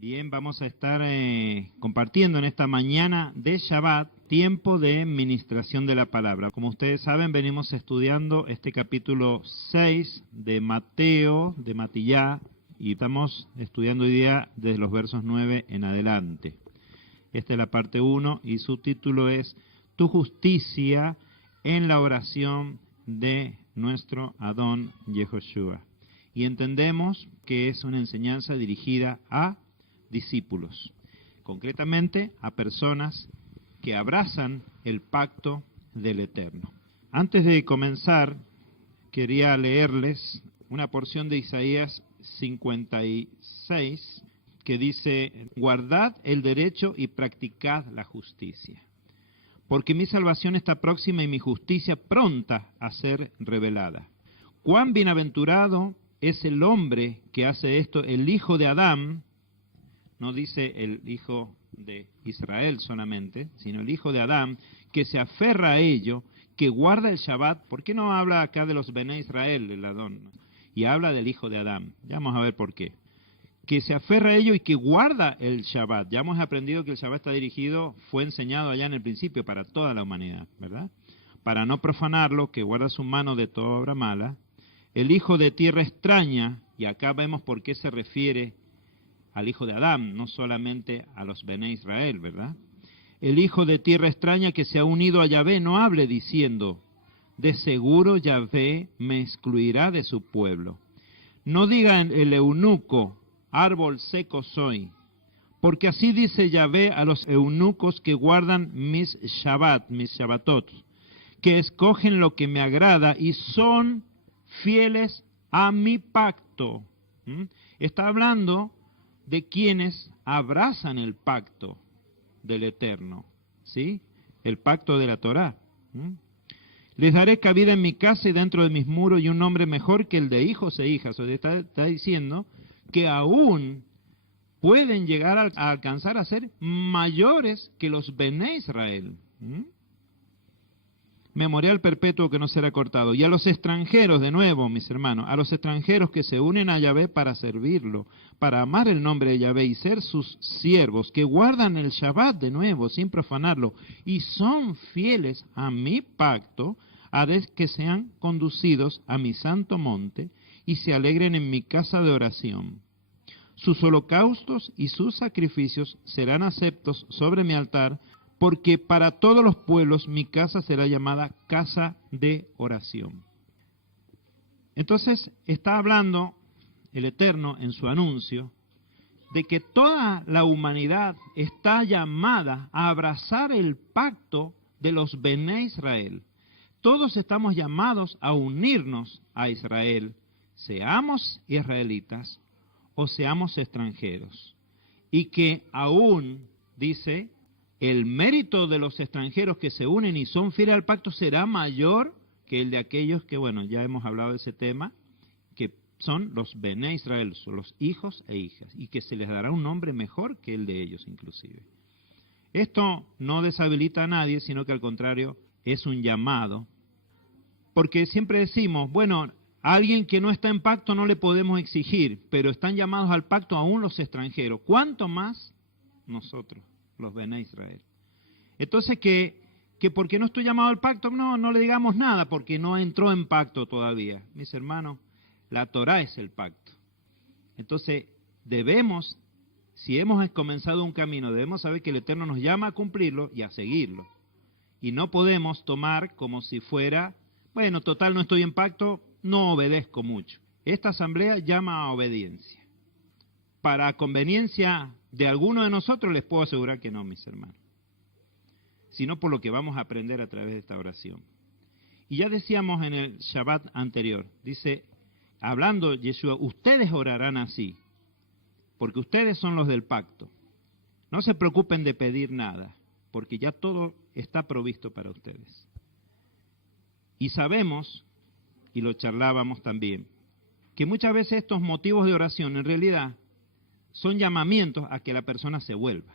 Bien, vamos a estar compartiendo en esta mañana de Shabbat tiempo de ministración de la palabra. Como ustedes saben, venimos estudiando este capítulo 6 de Mateo, de Matillá, y estamos estudiando hoy día desde los versos 9 en adelante. Esta es la parte 1 y su título es Tu justicia en la oración de nuestro Adón Yehoshua. Y entendemos que es una enseñanza dirigida a discípulos, concretamente a personas que abrazan el pacto del Eterno. Antes de comenzar, quería leerles una porción de Isaías 56 que dice: guardad el derecho y practicad la justicia, porque mi salvación está próxima y mi justicia pronta a ser revelada. Cuán bienaventurado es el hombre que hace esto, el hijo de Adán. No dice el hijo de Israel solamente, sino el hijo de Adán, que se aferra a ello, que guarda el Shabbat. ¿Por qué no habla acá de los Bené Israel, el Adón? Y habla del hijo de Adán. Ya vamos a ver por qué. Que se aferra a ello y que guarda el Shabbat. Ya hemos aprendido que el Shabbat está dirigido, fue enseñado allá en el principio para toda la humanidad, ¿verdad? Para no profanarlo, que guarda su mano de toda obra mala. El hijo de tierra extraña, y acá vemos por qué se refiere al hijo de Adán, no solamente a los Bené Israel, ¿verdad? El hijo de tierra extraña que se ha unido a Yahvé, no hable diciendo, de seguro Yahvé me excluirá de su pueblo. No diga el eunuco, árbol seco soy, porque así dice Yahvé a los eunucos que guardan mis Shabbatot, que escogen lo que me agrada y son fieles a mi pacto. Está hablando de quienes abrazan el pacto del Eterno, ¿sí? El pacto de la Torá. Les daré cabida en mi casa y dentro de mis muros y un nombre mejor que el de hijos e hijas. O sea, está diciendo que aún pueden llegar a alcanzar a ser mayores que los Bené Israel. Memorial perpetuo que no será cortado. Y a los extranjeros, de nuevo, mis hermanos, a los extranjeros que se unen a Yahvé para servirlo, para amar el nombre de Yahvé y ser sus siervos, que guardan el Shabbat de nuevo, sin profanarlo, y son fieles a mi pacto, haré que sean conducidos a mi santo monte y se alegren en mi casa de oración. Sus holocaustos y sus sacrificios serán aceptos sobre mi altar, porque para todos los pueblos mi casa será llamada casa de oración. Entonces está hablando el Eterno en su anuncio de que toda la humanidad está llamada a abrazar el pacto de los Bené Israel. Todos estamos llamados a unirnos a Israel, seamos israelitas o seamos extranjeros. Y que aún, dice, el mérito de los extranjeros que se unen y son fieles al pacto será mayor que el de aquellos que, bueno, ya hemos hablado de ese tema, que son los Bené Israel, son los hijos e hijas, y que se les dará un nombre mejor que el de ellos inclusive. Esto no deshabilita a nadie, sino que al contrario es un llamado, porque siempre decimos, bueno, a alguien que no está en pacto no le podemos exigir, pero están llamados al pacto aún los extranjeros, ¿cuánto más nosotros, los Bené Israel? Entonces que porque no estoy llamado al pacto, no le digamos nada, porque no entró en pacto todavía. Mis hermanos, la Torá es el pacto. Entonces debemos, si hemos comenzado un camino, debemos saber que el Eterno nos llama a cumplirlo y a seguirlo. Y no podemos tomar como si fuera, bueno, total no estoy en pacto, no obedezco mucho. Esta asamblea llama a obediencia. Para conveniencia de alguno de nosotros les puedo asegurar que no, mis hermanos, sino por lo que vamos a aprender a través de esta oración. Y ya decíamos en el Shabbat anterior, dice, hablando Yeshua, ustedes orarán así, porque ustedes son los del pacto. No se preocupen de pedir nada, porque ya todo está provisto para ustedes. Y sabemos, y lo charlábamos también, que muchas veces estos motivos de oración en realidad son llamamientos a que la persona se vuelva,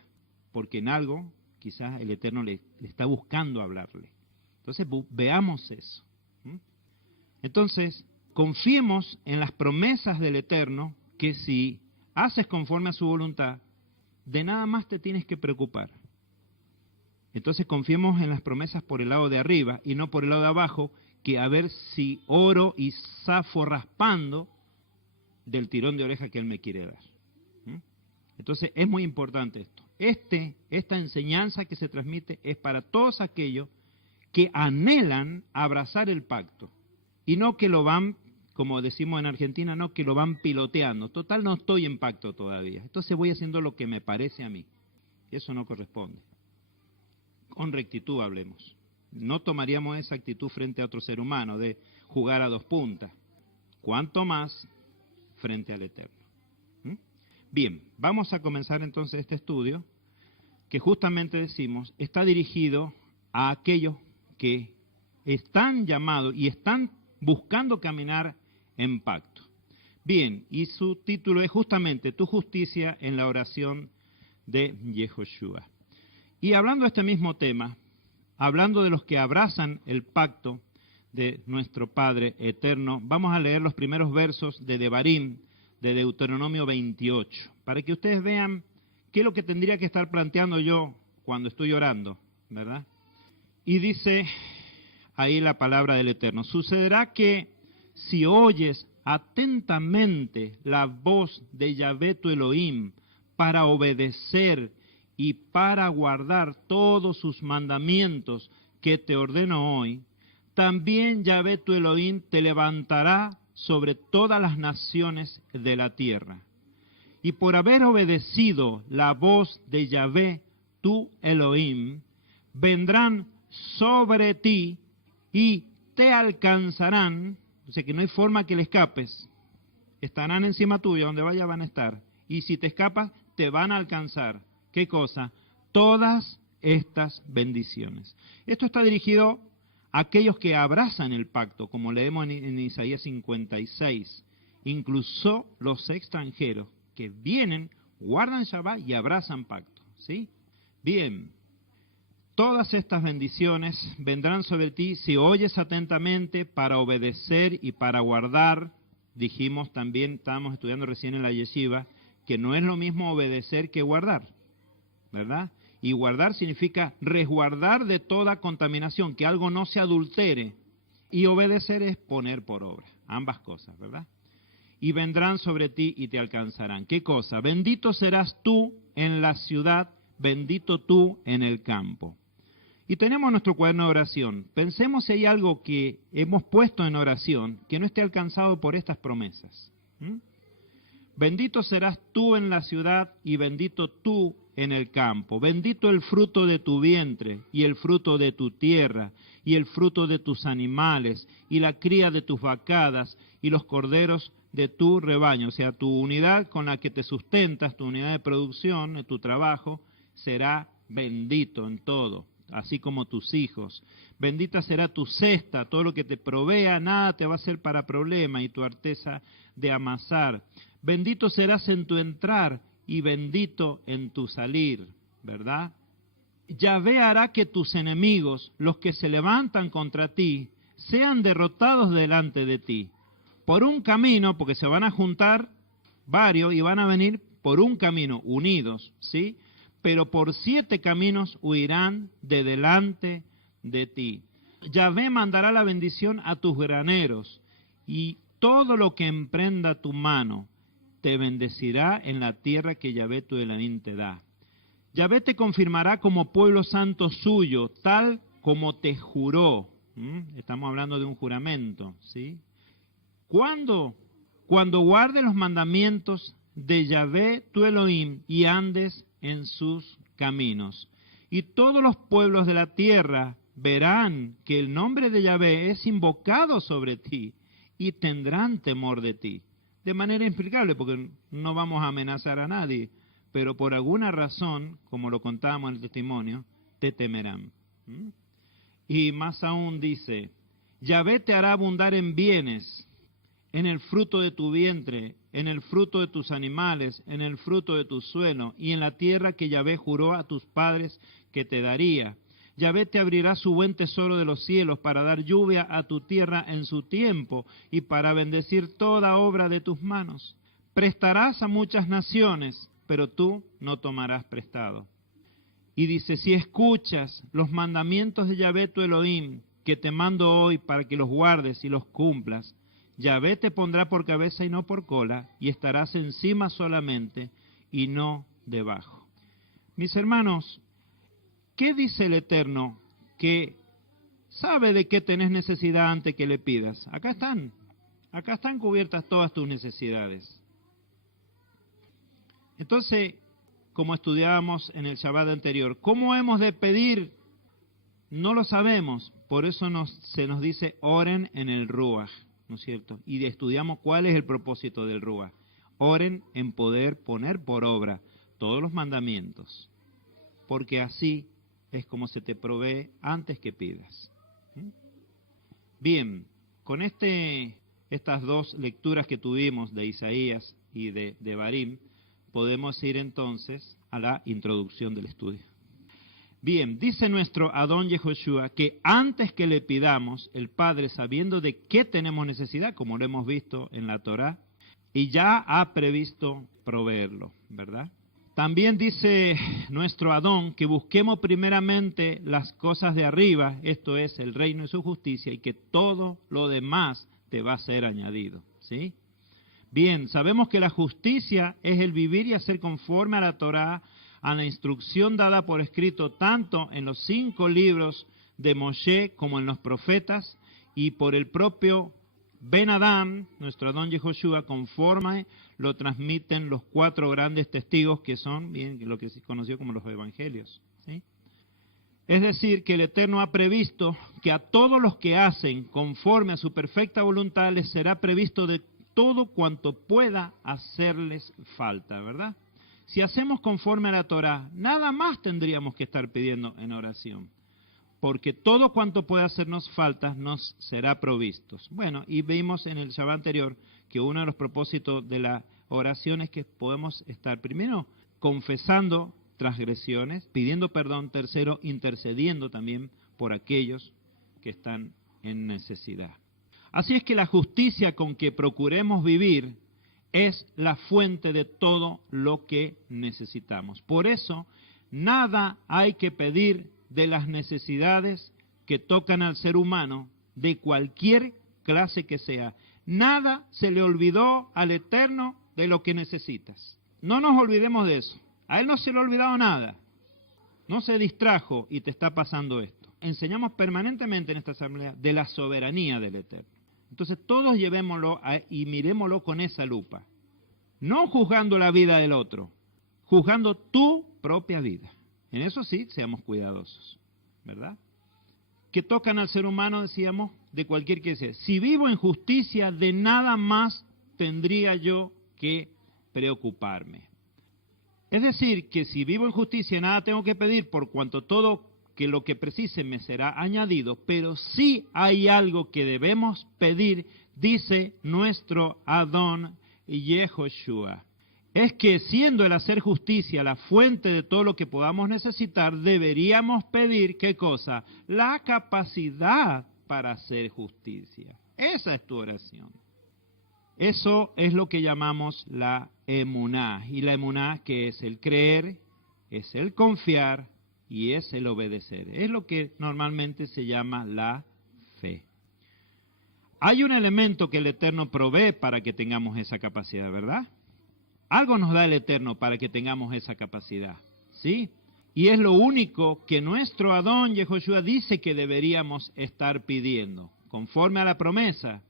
porque en algo quizás el Eterno le está buscando hablarle. Entonces veamos eso. Entonces confiemos en las promesas del Eterno, que si haces conforme a su voluntad, de nada más te tienes que preocupar. Entonces confiemos en las promesas por el lado de arriba y no por el lado de abajo, que a ver si oro y zafo raspando del tirón de oreja que Él me quiere dar. Entonces es muy importante esto. Esta enseñanza que se transmite es para todos aquellos que anhelan abrazar el pacto y no que lo van, como decimos en Argentina, no que lo van piloteando. Total, no estoy en pacto todavía. Entonces voy haciendo lo que me parece a mí. Eso no corresponde. Con rectitud hablemos. No tomaríamos esa actitud frente a otro ser humano de jugar a dos puntas. Cuanto más frente al Eterno. Bien, vamos a comenzar entonces este estudio que justamente decimos está dirigido a aquellos que están llamados y están buscando caminar en pacto. Bien, y su título es justamente Tu justicia en la oración de Yehoshua. Y hablando de este mismo tema, hablando de los que abrazan el pacto de nuestro Padre eterno, vamos a leer los primeros versos de Devarim, de Deuteronomio 28, para que ustedes vean qué es lo que tendría que estar planteando yo cuando estoy orando, ¿verdad? Y dice ahí la palabra del Eterno: sucederá que si oyes atentamente la voz de Yahvé tu Elohim para obedecer y para guardar todos sus mandamientos que te ordeno hoy, también Yahvé tu Elohim te levantará sobre todas las naciones de la tierra. Y por haber obedecido la voz de Yahvé tu Elohim, vendrán sobre ti y te alcanzarán, o sea que no hay forma que le escapes, estarán encima tuya, donde vaya van a estar, y si te escapas, te van a alcanzar. ¿Qué cosa? Todas estas bendiciones. Esto está dirigido a aquellos que abrazan el pacto, como leemos en Isaías 56, incluso los extranjeros que vienen, guardan Shabbat y abrazan pacto, ¿sí? Bien, todas estas bendiciones vendrán sobre ti si oyes atentamente para obedecer y para guardar. Dijimos también, estábamos estudiando recién en la yeshiva, que no es lo mismo obedecer que guardar, ¿verdad? Y guardar significa resguardar de toda contaminación, que algo no se adultere. Y obedecer es poner por obra, ambas cosas, ¿verdad? Y vendrán sobre ti y te alcanzarán. ¿Qué cosa? Bendito serás tú en la ciudad, bendito tú en el campo. Y tenemos nuestro cuaderno de oración. Pensemos si hay algo que hemos puesto en oración que no esté alcanzado por estas promesas. Bendito serás tú en la ciudad y bendito tú en el campo. Bendito el fruto de tu vientre y el fruto de tu tierra y el fruto de tus animales y la cría de tus vacadas y los corderos de tu rebaño. O sea, tu unidad con la que te sustentas, tu unidad de producción, de tu trabajo, será bendito en todo, así como tus hijos. Bendita será tu cesta, todo lo que te provea, nada te va a ser para problema, y tu arteza de amasar. Bendito serás en tu entrar y bendito en tu salir, ¿verdad? Yahvé hará que tus enemigos, los que se levantan contra ti, sean derrotados delante de ti. Por un camino, porque se van a juntar varios y van a venir por un camino, unidos, ¿sí? Pero por 7 caminos huirán de delante de ti. Yahvé mandará la bendición a tus graneros, y todo lo que emprenda tu mano te bendecirá en la tierra que Yahvé tu Elohim te da. Yahvé te confirmará como pueblo santo suyo, tal como te juró. Estamos hablando de un juramento, ¿sí? ¿Cuándo? Cuando guardes los mandamientos de Yahvé tu Elohim y andes en sus caminos. Y todos los pueblos de la tierra verán que el nombre de Yahvé es invocado sobre ti y tendrán temor de ti. De manera inexplicable, porque no vamos a amenazar a nadie, pero por alguna razón, como lo contábamos en el testimonio, te temerán. Y más aún dice, Yahvé te hará abundar en bienes, en el fruto de tu vientre, en el fruto de tus animales, en el fruto de tu suelo, y en la tierra que Yahvé juró a tus padres que te daría. Yahvé te abrirá su buen tesoro de los cielos para dar lluvia a tu tierra en su tiempo y para bendecir toda obra de tus manos. Prestarás a muchas naciones, pero tú no tomarás prestado. Y dice, si escuchas los mandamientos de Yahvé tu Elohim, que te mando hoy para que los guardes y los cumplas, Yahvé te pondrá por cabeza y no por cola, y estarás encima solamente y no debajo. Mis hermanos, ¿qué dice el Eterno? Que sabe de qué tenés necesidad antes que le pidas. Acá están cubiertas todas tus necesidades. Entonces, como estudiábamos en el Shabbat anterior, ¿cómo hemos de pedir? No lo sabemos, por eso se nos dice oren en el Ruach, ¿no es cierto? Y estudiamos cuál es el propósito del Ruach. Oren en poder poner por obra todos los mandamientos, porque así es como se te provee antes que pidas. Bien, con estas dos lecturas que tuvimos de Isaías y de Devarim, podemos ir entonces a la introducción del estudio. Bien, dice nuestro Adón Yehoshua que antes que le pidamos, el Padre, sabiendo de qué tenemos necesidad, como lo hemos visto en la Torá, y ya ha previsto proveerlo, ¿verdad? También dice nuestro Adón que busquemos primeramente las cosas de arriba, esto es el reino y su justicia, y que todo lo demás te va a ser añadido, ¿sí? Bien, sabemos que la justicia es el vivir y hacer conforme a la Torá, a la instrucción dada por escrito tanto en los 5 libros de Moshe como en los profetas, y por el propio Ben Adam, nuestro Adón Yehoshua, conforme lo transmiten los 4 grandes testigos que son bien lo que se conoció como los evangelios, ¿sí? Es decir, que el Eterno ha previsto que a todos los que hacen conforme a su perfecta voluntad les será previsto de todo cuanto pueda hacerles falta, ¿verdad? Si hacemos conforme a la Torá, nada más tendríamos que estar pidiendo en oración, porque todo cuanto pueda hacernos falta nos será provisto. Bueno, y vimos en el Shabbat anterior que uno de los propósitos de la oración es que podemos estar primero confesando transgresiones, pidiendo perdón, tercero, intercediendo también por aquellos que están en necesidad. Así es que la justicia con que procuremos vivir es la fuente de todo lo que necesitamos. Por eso, nada hay que pedir de las necesidades que tocan al ser humano, de cualquier clase que sea. Nada se le olvidó al Eterno de lo que necesitas. No nos olvidemos de eso. A Él no se le ha olvidado nada. No se distrajo y te está pasando esto. Enseñamos permanentemente en esta asamblea de la soberanía del Eterno. Entonces todos llevémoslo y miremoslo con esa lupa. No juzgando la vida del otro, juzgando tu propia vida. En eso sí, seamos cuidadosos, ¿verdad? Que tocan al ser humano, decíamos, de cualquier que sea. Si vivo en justicia, de nada más tendría yo que preocuparme. Es decir, que si vivo en justicia, nada tengo que pedir, por cuanto todo que lo que precise me será añadido, pero sí hay algo que debemos pedir, dice nuestro Adón Yehoshua. Es que siendo el hacer justicia la fuente de todo lo que podamos necesitar, deberíamos pedir, ¿qué cosa? La capacidad para hacer justicia. Esa es tu oración. Eso es lo que llamamos la emuná. Y la emuná, que es el creer, es el confiar y es el obedecer. Es lo que normalmente se llama la fe. Hay un elemento que el Eterno provee para que tengamos esa capacidad, ¿verdad? Algo nos da el Eterno para que tengamos esa capacidad, ¿sí? Y es lo único que nuestro Adón Yehoshua dice que deberíamos estar pidiendo, conforme a la promesa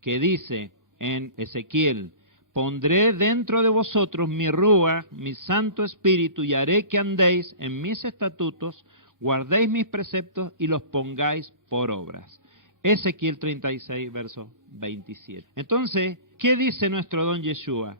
que dice en Ezequiel: pondré dentro de vosotros mi Ruach, mi Santo Espíritu, y haré que andéis en mis estatutos, guardéis mis preceptos y los pongáis por obras. Ezequiel 36, verso 27. Entonces, ¿qué dice nuestro Adón Yeshua?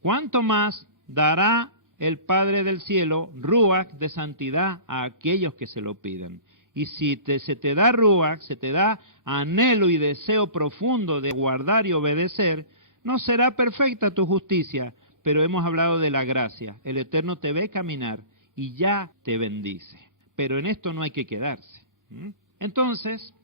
¿Cuánto más dará el Padre del cielo Ruach de santidad a aquellos que se lo pidan? Y si se te da Ruach, se te da anhelo y deseo profundo de guardar y obedecer, no será perfecta tu justicia, pero hemos hablado de la gracia. El Eterno te ve caminar y ya te bendice. Pero en esto no hay que quedarse. Entonces,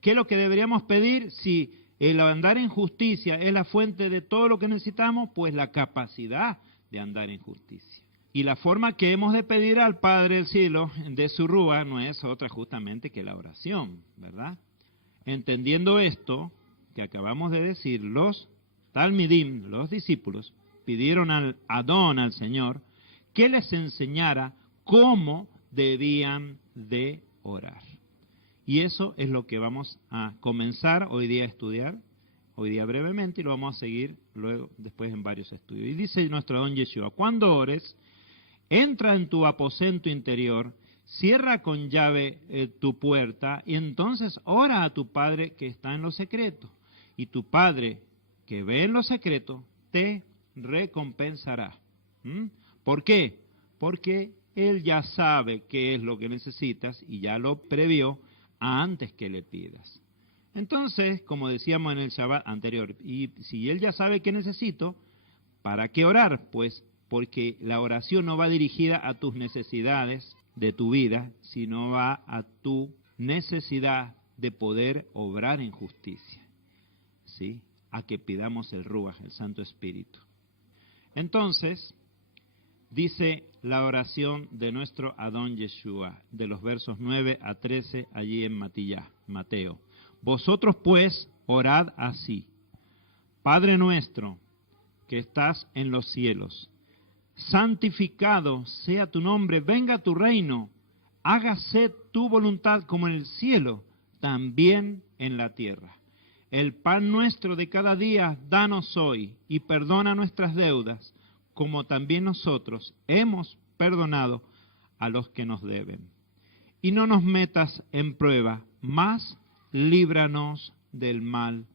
¿qué es lo que deberíamos pedir? Si el andar en justicia es la fuente de todo lo que necesitamos, pues la capacidad de andar en justicia. Y la forma que hemos de pedir al Padre del cielo de su Rúa no es otra justamente que la oración, ¿verdad? Entendiendo esto que acabamos de decir, los Talmidim, los discípulos, pidieron al Adón, al Señor, que les enseñara cómo debían de orar. Y eso es lo que vamos a comenzar hoy día a estudiar, hoy día brevemente, y lo vamos a seguir luego, después en varios estudios. Y dice nuestro Adón Yeshua, cuando ores, entra en tu aposento interior, cierra con llave tu puerta, y entonces ora a tu Padre que está en lo secreto. Y tu Padre que ve en lo secreto, te recompensará. ¿Por qué? Porque Él ya sabe qué es lo que necesitas y ya lo previó antes que le pidas. Entonces, como decíamos en el Shabbat anterior, y si Él ya sabe qué necesito, ¿para qué orar? Pues porque la oración no va dirigida a tus necesidades de tu vida, sino va a tu necesidad de poder obrar en justicia, ¿sí? A que pidamos el Ruach, el Santo Espíritu. Entonces, dice la oración de nuestro Adón Yeshua, de los versos 9 a 13, allí en Mateo. Vosotros pues orad así: Padre nuestro, que estás en los cielos, santificado sea tu nombre, venga tu reino, hágase tu voluntad como en el cielo, también en la tierra. El pan nuestro de cada día, danos hoy, y perdona nuestras deudas, como también nosotros hemos perdonado a los que nos deben. Y no nos metas en prueba, mas líbranos del mal.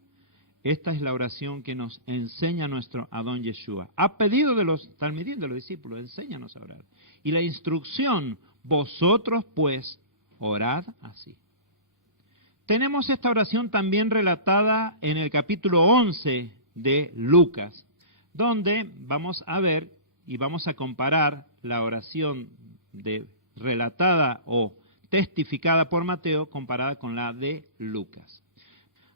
Esta es la oración que nos enseña nuestro Adón Yeshua. A pedido de los talmidim, de los discípulos, enséñanos a orar. Y la instrucción, vosotros pues, orad así. Tenemos esta oración también relatada en el capítulo 11 de Lucas, donde vamos a ver y vamos a comparar la oración relatada o testificada por Mateo comparada con la de Lucas.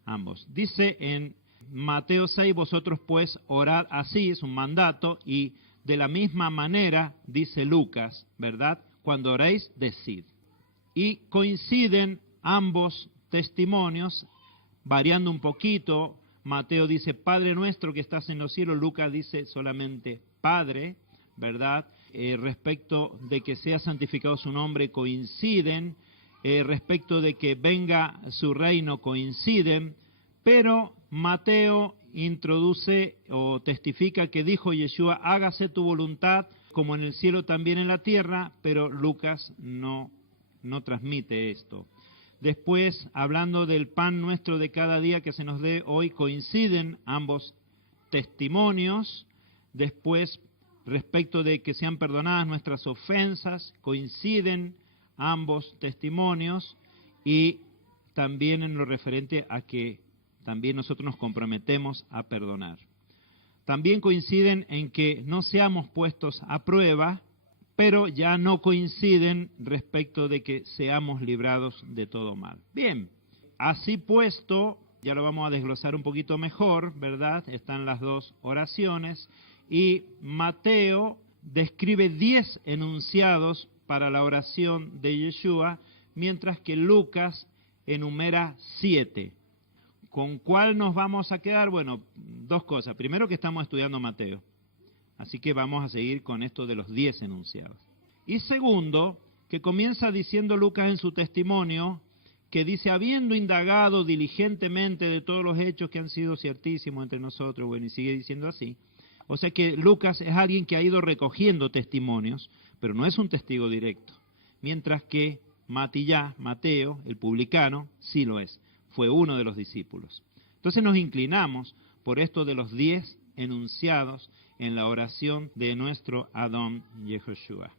Ambos. Dice en Mateo 6, vosotros pues orad así, es un mandato, y de la misma manera dice Lucas, ¿verdad? Cuando oréis, decid. Y coinciden ambos testimonios, variando un poquito. Mateo dice, Padre nuestro que estás en los cielos. Lucas dice solamente Padre, ¿verdad? Respecto de que sea santificado su nombre, coinciden. Respecto de que venga su reino, coinciden. Pero Mateo introduce o testifica que dijo Yeshua, hágase tu voluntad como en el cielo también en la tierra, pero Lucas no transmite esto. Después, hablando del pan nuestro de cada día que se nos dé hoy, coinciden ambos testimonios. Después, respecto de que sean perdonadas nuestras ofensas, coinciden ambos testimonios. Y también en lo referente a que también nosotros nos comprometemos a perdonar. También coinciden en que no seamos puestos a prueba, pero ya no coinciden respecto de que seamos librados de todo mal. Bien, así puesto, ya lo vamos a desglosar un poquito mejor, ¿verdad? Están las dos oraciones, y Mateo describe 10 enunciados para la oración de Yeshua, mientras que Lucas enumera 7. ¿Con cuál nos vamos a quedar? Bueno, dos cosas. Primero, que estamos estudiando Mateo. Así que vamos a seguir con esto de los 10 enunciados. Y segundo, que comienza diciendo Lucas en su testimonio, que dice, habiendo indagado diligentemente de todos los hechos que han sido ciertísimos entre nosotros, bueno, y sigue diciendo así. O sea que Lucas es alguien que ha ido recogiendo testimonios, pero no es un testigo directo. Mientras que Mateo, el publicano, sí lo es. Fue uno de los discípulos. Entonces nos inclinamos por esto de los 10 enunciados en la oración de nuestro Adón Yehoshua.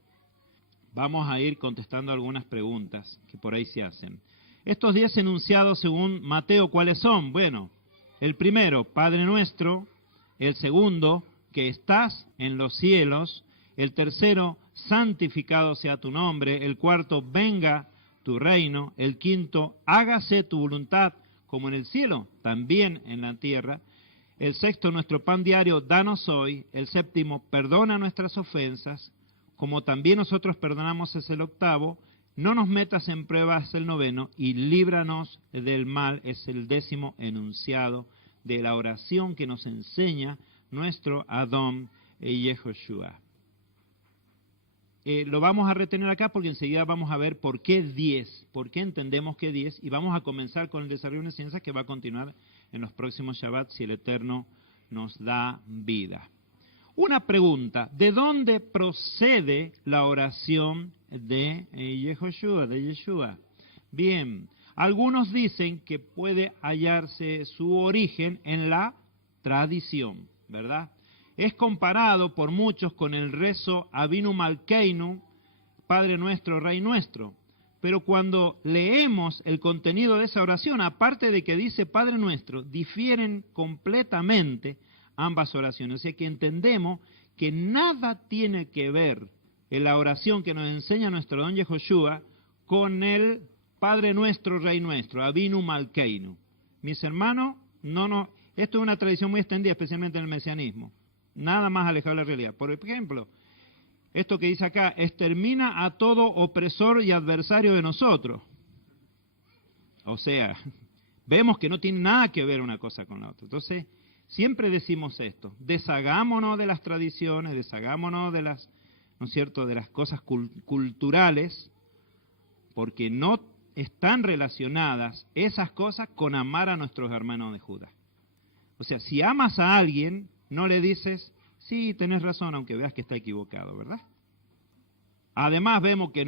Vamos a ir contestando algunas preguntas que por ahí se hacen. Estos 10 enunciados según Mateo, ¿cuáles son? Bueno, el primero, Padre nuestro. El segundo, que estás en los cielos. El tercero, santificado sea tu nombre. El cuarto, venga tu reino. El quinto, hágase tu voluntad como en el cielo, también en la tierra. El sexto, nuestro pan diario, danos hoy. El séptimo, perdona nuestras ofensas, como también nosotros perdonamos, es el octavo. No nos metas en pruebas, es el noveno, y líbranos del mal, es el décimo enunciado de la oración que nos enseña nuestro Adón Yehoshua. Lo vamos a retener acá porque enseguida vamos a ver por qué 10, por qué entendemos que 10, y vamos a comenzar con el desarrollo de una ciencia que va a continuar en los próximos Shabbat si el Eterno nos da vida. Una pregunta, ¿de dónde procede la oración de Yehoshua, de Yeshua? Bien, algunos dicen que puede hallarse su origen en la tradición, ¿verdad? Es comparado por muchos con el rezo Avinu Malkeinu, Padre nuestro, Rey nuestro. Pero cuando leemos el contenido de esa oración, aparte de que dice Padre nuestro, difieren completamente ambas oraciones. O sea que entendemos que nada tiene que ver en la oración que nos enseña nuestro Don Yehoshua con el Padre nuestro, Rey nuestro, Avinu Malkeinu. Mis hermanos, esto es una tradición muy extendida, especialmente en el mesianismo. Nada más alejado de la realidad. Por ejemplo, esto que dice acá, extermina a todo opresor y adversario de nosotros. O sea, vemos que no tiene nada que ver una cosa con la otra. Entonces, siempre decimos esto, deshagámonos de las tradiciones, deshagámonos de las, ¿no es cierto?, de las cosas culturales, porque no están relacionadas esas cosas con amar a nuestros hermanos de Judá. O sea, si amas a alguien, no le dices, sí, tenés razón, aunque veas que está equivocado, ¿verdad? Además vemos que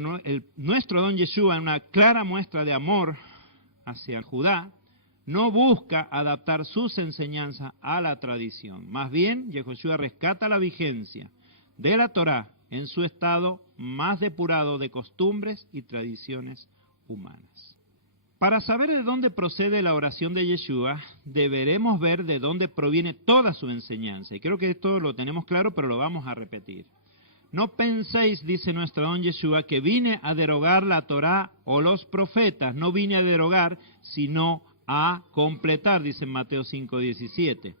nuestro Don Yeshua, en una clara muestra de amor hacia Judá, no busca adaptar sus enseñanzas a la tradición. Más bien, Yehoshua rescata la vigencia de la Torá en su estado más depurado de costumbres y tradiciones humanas. Para saber de dónde procede la oración de Yeshua, deberemos ver de dónde proviene toda su enseñanza. Y creo que esto lo tenemos claro, pero lo vamos a repetir. No penséis, dice nuestro Don Yeshua, que vine a derogar la Torá o los profetas. No vine a derogar, sino a completar, dice en Mateo 5:17.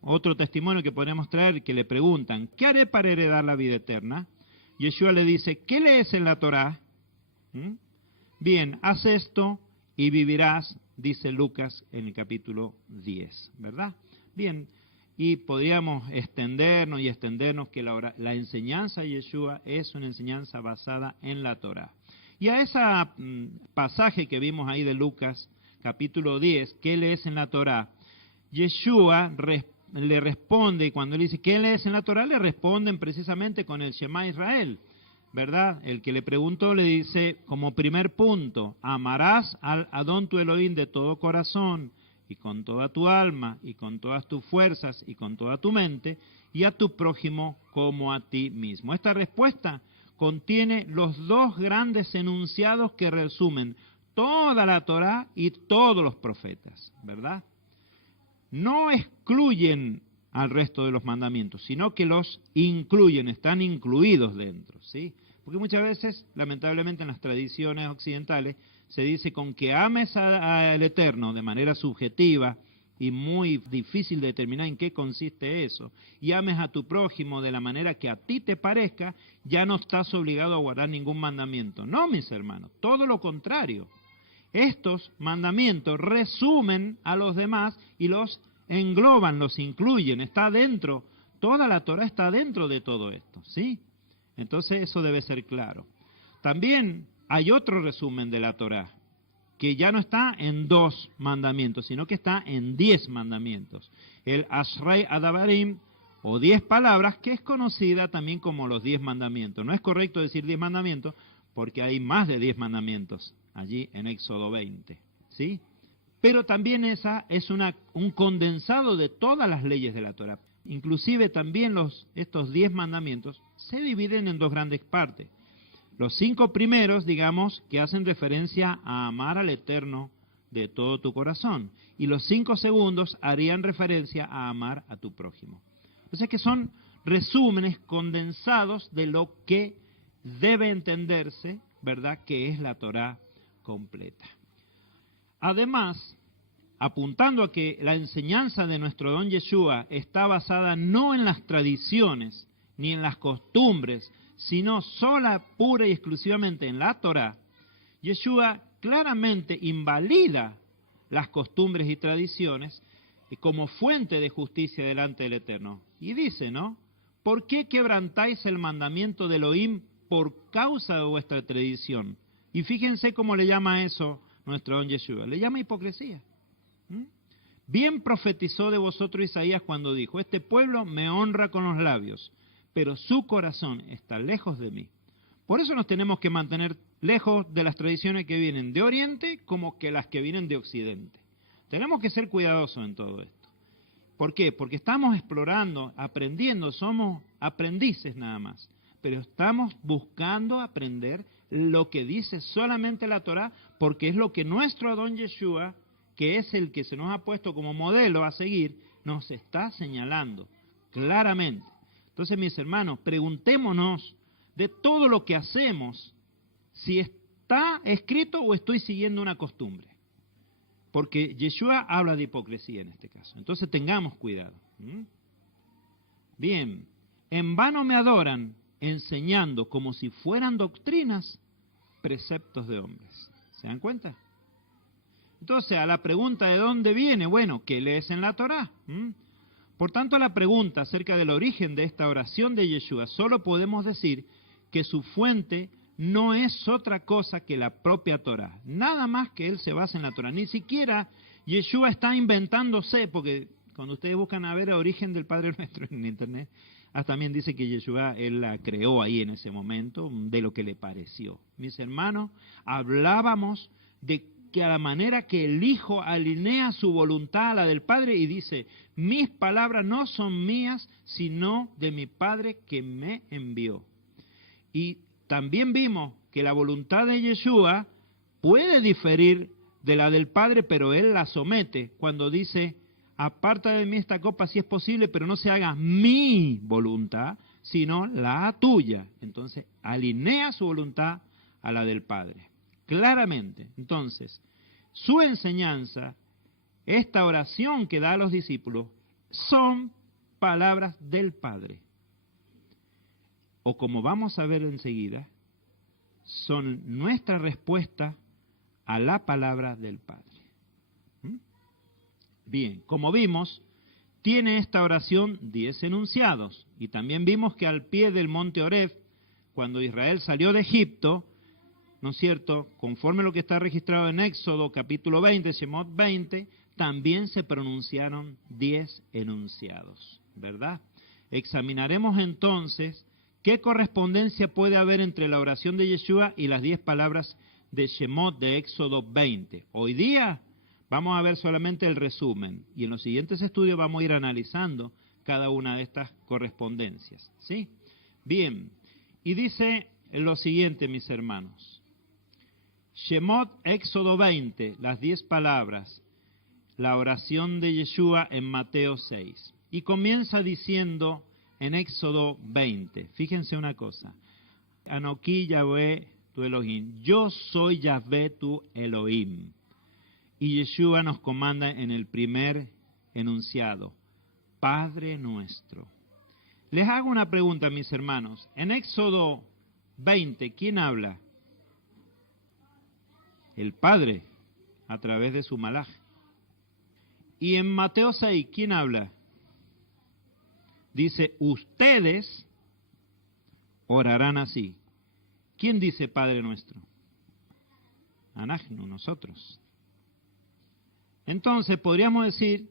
Otro testimonio que podemos traer, que le preguntan, ¿qué haré para heredar la vida eterna? Yeshua le dice, ¿qué lees en la Torá? Bien, haz esto y vivirás, dice Lucas en el capítulo 10, ¿verdad? Bien, y podríamos extendernos que la enseñanza de Yeshua es una enseñanza basada en la Torá. Y a ese pasaje que vimos ahí de Lucas, capítulo 10, ¿qué lees en la Torá? Yeshua le responde, cuando él dice, ¿qué lees en la Torá? Le responden precisamente con el Shema Israel, ¿verdad? El que le preguntó le dice, como primer punto, amarás al Adón tu Elohim de todo corazón, y con toda tu alma, y con todas tus fuerzas, y con toda tu mente, y a tu prójimo como a ti mismo. Esta respuesta contiene los dos grandes enunciados que resumen toda la Torá y todos los profetas, ¿verdad? No excluyen al resto de los mandamientos, sino que los incluyen, están incluidos dentro, ¿sí? Porque muchas veces, lamentablemente en las tradiciones occidentales, se dice con que ames al Eterno de manera subjetiva y muy difícil de determinar en qué consiste eso, y ames a tu prójimo de la manera que a ti te parezca, ya no estás obligado a guardar ningún mandamiento. No, mis hermanos, todo lo contrario. Estos mandamientos resumen a los demás y los engloban, los incluyen, está dentro, toda la Torá está dentro de todo esto, ¿sí? Entonces eso debe ser claro. También hay otro resumen de la Torá, que ya no está en 2 mandamientos, sino que está en 10 mandamientos. El Ashrei Adavarim, o 10 palabras, que es conocida también como los 10 mandamientos. No es correcto decir 10 mandamientos, porque hay más de 10 mandamientos allí en Éxodo 20, ¿sí? Pero también esa es un condensado de todas las leyes de la Torá. Inclusive también estos 10 mandamientos se dividen en 2 grandes partes. Los 5 primeros, digamos, que hacen referencia a amar al Eterno de todo tu corazón. Y los 5 segundos harían referencia a amar a tu prójimo. O sea que son resúmenes condensados de lo que debe entenderse, ¿verdad?, que es la Torá completa. Además, apuntando a que la enseñanza de nuestro don Yeshua está basada no en las tradiciones ni en las costumbres, sino sola, pura y exclusivamente en la Torá, Yeshua claramente invalida las costumbres y tradiciones como fuente de justicia delante del Eterno. Y dice, ¿no? ¿Por qué quebrantáis el mandamiento de Elohim por causa de vuestra tradición? Y fíjense cómo le llama a eso nuestro don Yeshua. Le llama hipocresía. Bien profetizó de vosotros Isaías cuando dijo, este pueblo me honra con los labios, pero su corazón está lejos de mí. Por eso nos tenemos que mantener lejos de las tradiciones que vienen de Oriente como que las que vienen de Occidente. Tenemos que ser cuidadosos en todo esto. ¿Por qué? Porque estamos explorando, aprendiendo, somos aprendices nada más, pero estamos buscando aprender lo que dice solamente la Torá, porque es lo que nuestro Adón Yeshua, que es el que se nos ha puesto como modelo a seguir, nos está señalando claramente. Entonces, mis hermanos, preguntémonos de todo lo que hacemos, si está escrito o estoy siguiendo una costumbre. Porque Yeshua habla de hipocresía en este caso. Entonces tengamos cuidado. Bien, en vano me adoran, enseñando como si fueran doctrinas, preceptos de hombres. ¿Se dan cuenta? Entonces, a la pregunta de dónde viene, bueno, ¿qué lees en la Torá? Por tanto, a la pregunta acerca del origen de esta oración de Yeshua, solo podemos decir que su fuente no es otra cosa que la propia Torá. Nada más que él se basa en la Torá. Ni siquiera Yeshua está inventándose, porque cuando ustedes buscan a ver el origen del Padre Nuestro en Internet, también dice que Yeshua, él la creó ahí en ese momento, de lo que le pareció. Mis hermanos, hablábamos de que a la manera que el Hijo alinea su voluntad a la del Padre y dice, mis palabras no son mías, sino de mi Padre que me envió. Y también vimos que la voluntad de Yeshua puede diferir de la del Padre, pero Él la somete cuando dice, aparta de mí esta copa si es posible, pero no se haga mi voluntad, sino la tuya. Entonces, alinea su voluntad a la del Padre. Claramente. Entonces, su enseñanza, esta oración que da a los discípulos, son palabras del Padre. O como vamos a ver enseguida, son nuestra respuesta a la palabra del Padre. Bien, como vimos, tiene esta oración 10 enunciados. Y también vimos que al pie del monte Oreb, cuando Israel salió de Egipto, ¿no es cierto?, conforme a lo que está registrado en Éxodo capítulo 20, Shemot 20, también se pronunciaron 10 enunciados, ¿verdad? Examinaremos entonces qué correspondencia puede haber entre la oración de Yeshua y las 10 palabras de Shemot de Éxodo 20. Hoy día vamos a ver solamente el resumen y en los siguientes estudios vamos a ir analizando cada una de estas correspondencias, ¿sí? Bien, y dice lo siguiente, mis hermanos. Shemot, Éxodo 20, las 10 palabras, la oración de Yeshua en Mateo 6. Y comienza diciendo en Éxodo 20, fíjense una cosa, Anoquí Yahvé tu Elohim, yo soy Yahvé tu Elohim. Y Yeshua nos comanda en el primer enunciado, Padre nuestro. Les hago una pregunta, mis hermanos, en Éxodo 20, ¿quién habla? El Padre, a través de su malaj. Y en Mateo 6, ¿quién habla? Dice, ustedes orarán así. ¿Quién dice Padre nuestro? Anachnu, nosotros. Entonces podríamos decir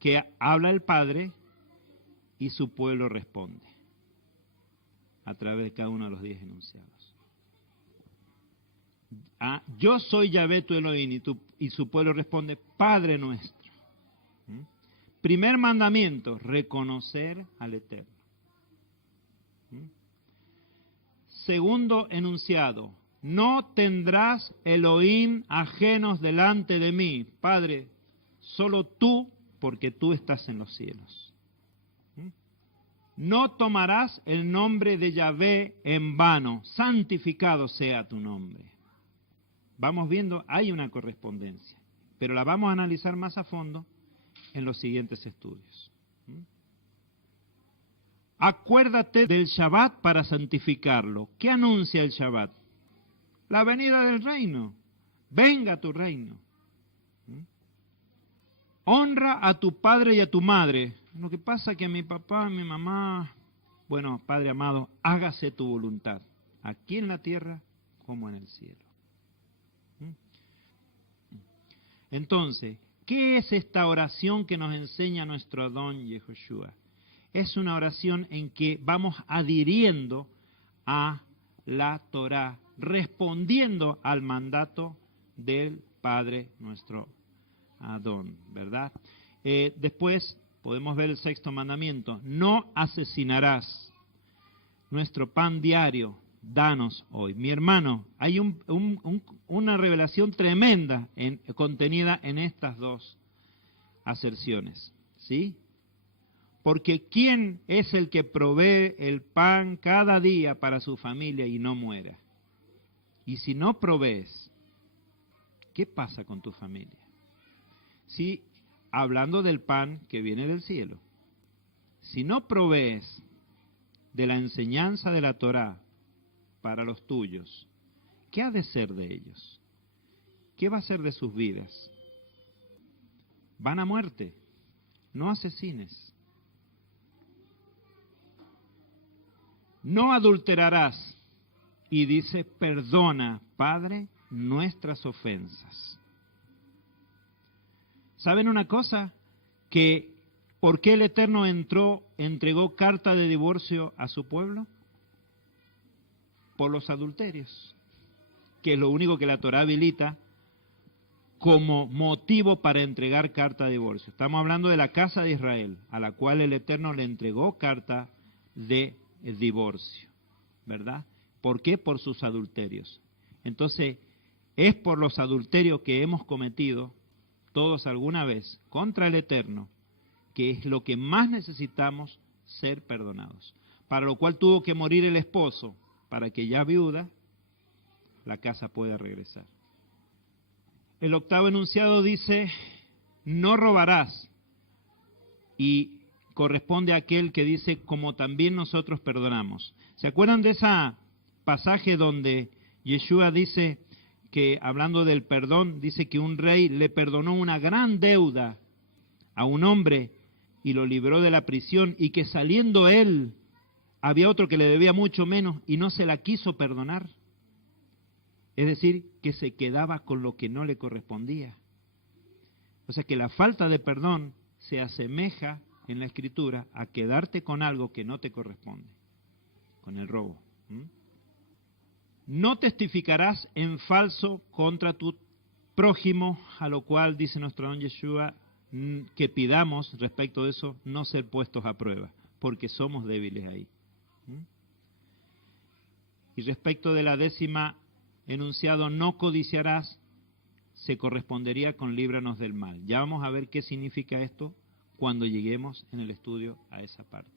que habla el Padre y su pueblo responde a través de cada uno de los 10 enunciados. Yo soy Yahvé tu Elohim y su pueblo responde Padre nuestro. Primer mandamiento, reconocer al Eterno. Segundo enunciado, no tendrás Elohim ajenos delante de mí. Padre, solo tú, porque tú estás en los cielos. No tomarás el nombre de Yahvé en vano, santificado sea tu nombre. Vamos viendo, hay una correspondencia. pero la vamos a analizar más a fondo en los siguientes estudios. Acuérdate del Shabbat para santificarlo. ¿Qué anuncia el Shabbat? La venida del reino. Venga tu reino. Honra a tu padre y a tu madre. Lo que pasa es que mi papá, mi mamá, bueno, Padre amado, hágase tu voluntad, aquí en la tierra como en el cielo. Entonces, ¿qué es esta oración que nos enseña nuestro Adón Yehoshua? Es una oración en que vamos adhiriendo a la Torá, respondiendo al mandato del Padre nuestro Adón, ¿verdad? Después podemos ver el sexto mandamiento: no asesinarás. Nuestro pan diario, danos hoy. Mi hermano, hay una revelación tremenda contenida en estas dos aserciones, ¿sí? Porque ¿quién es el que provee el pan cada día para su familia y no muera? Y si no provees, ¿qué pasa con tu familia? Si, hablando del pan que viene del cielo, si no provees de la enseñanza de la Torá para los tuyos, ¿qué ha de ser de ellos? ¿Qué va a ser de sus vidas? Van a muerte. No asesines. No adulterarás. Y dice, perdona, Padre, nuestras ofensas. ¿Saben una cosa? Que ¿por qué el Eterno entregó carta de divorcio a su pueblo? Por los adulterios, que es lo único que la Torá habilita como motivo para entregar carta de divorcio. Estamos hablando de la casa de Israel, a la cual el Eterno le entregó carta de divorcio, ¿verdad? ¿Por qué? Por sus adulterios. Entonces, es por los adulterios que hemos cometido todos alguna vez contra el Eterno, que es lo que más necesitamos ser perdonados. Para lo cual tuvo que morir el esposo, para que ya viuda, la casa pueda regresar. El octavo enunciado dice, no robarás, y corresponde a aquel que dice, como también nosotros perdonamos. ¿Se acuerdan de ese pasaje donde Yeshua dice que, hablando del perdón, dice que un rey le perdonó una gran deuda a un hombre y lo libró de la prisión, y que saliendo él, había otro que le debía mucho menos y no se la quiso perdonar? Es decir, que se quedaba con lo que no le correspondía. O sea que la falta de perdón se asemeja en la Escritura a quedarte con algo que no te corresponde, con el robo. No testificarás en falso contra tu prójimo, a lo cual dice nuestro don Yeshua que pidamos respecto de eso no ser puestos a prueba, porque somos débiles ahí. Y respecto de la décima enunciado, no codiciarás, se correspondería con líbranos del mal. Ya vamos a ver qué significa esto cuando lleguemos en el estudio a esa parte.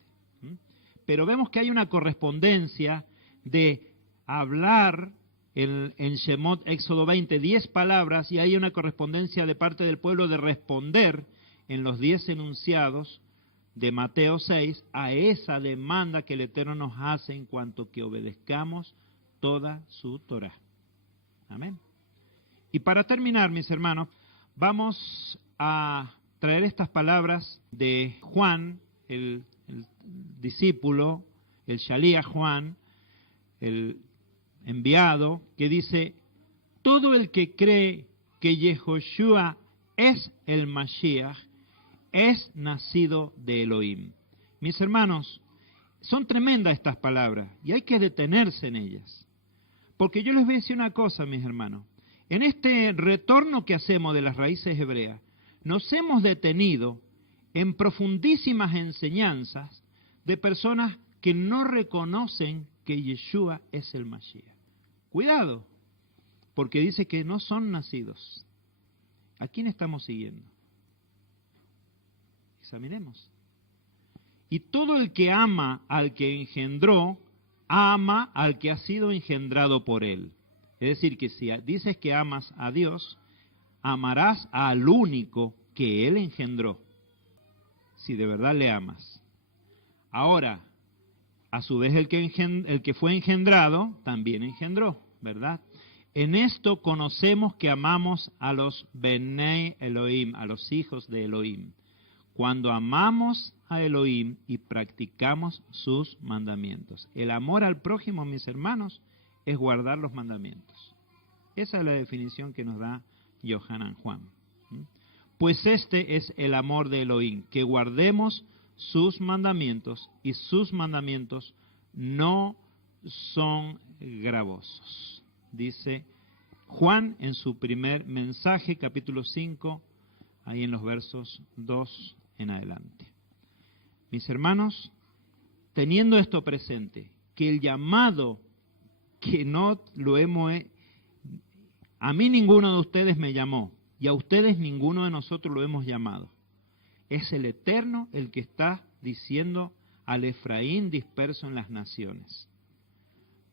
Pero vemos que hay una correspondencia de hablar en Shemot, Éxodo 20, 10 palabras, y hay una correspondencia de parte del pueblo de responder en los 10 enunciados de Mateo 6 a esa demanda que el Eterno nos hace en cuanto que obedezcamos toda su Torá. Amén. Y para terminar, mis hermanos, vamos a traer estas palabras de Juan, el discípulo, el Shalíah Juan, el enviado, que dice, todo el que cree que Yehoshua es el Mashiach, es nacido de Elohim. Mis hermanos, son tremendas estas palabras y hay que detenerse en ellas. Porque yo les voy a decir una cosa, mis hermanos. En este retorno que hacemos de las raíces hebreas, nos hemos detenido en profundísimas enseñanzas de personas que no reconocen que Yeshua es el Mashiach. Cuidado, porque dice que no son nacidos. ¿A quién estamos siguiendo? Examinemos. Y todo el que ama al que engendró, ama al que ha sido engendrado por él. Es decir, que si dices que amas a Dios, amarás al único que Él engendró, si de verdad le amas. Ahora, a su vez el que fue engendrado, también engendró, ¿verdad? En esto conocemos que amamos a los Benei Elohim, a los hijos de Elohim, cuando amamos a Elohim y practicamos sus mandamientos. El amor al prójimo, mis hermanos, es guardar los mandamientos. Esa es la definición que nos da Yohanan Juan. Pues este es el amor de Elohim, que guardemos sus mandamientos, y sus mandamientos no son gravosos. Dice Juan en su primer mensaje, capítulo 5, ahí en los versos 2 en adelante. Mis hermanos, teniendo esto presente, que el llamado que no lo hemos... A mí ninguno de ustedes me llamó, y a ustedes ninguno de nosotros lo hemos llamado. Es el Eterno el que está diciendo al Efraín disperso en las naciones: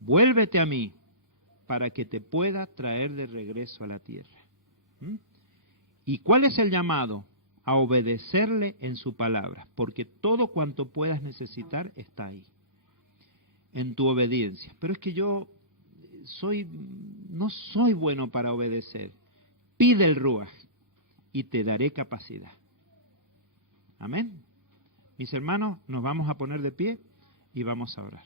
vuélvete a mí para que te pueda traer de regreso a la tierra. ¿Y cuál es el llamado? A obedecerle en su palabra, porque todo cuanto puedas necesitar está ahí, en tu obediencia. Pero es que yo no soy bueno para obedecer. Pide el Ruaj y te daré capacidad. Amén. Mis hermanos, nos vamos a poner de pie y vamos a orar.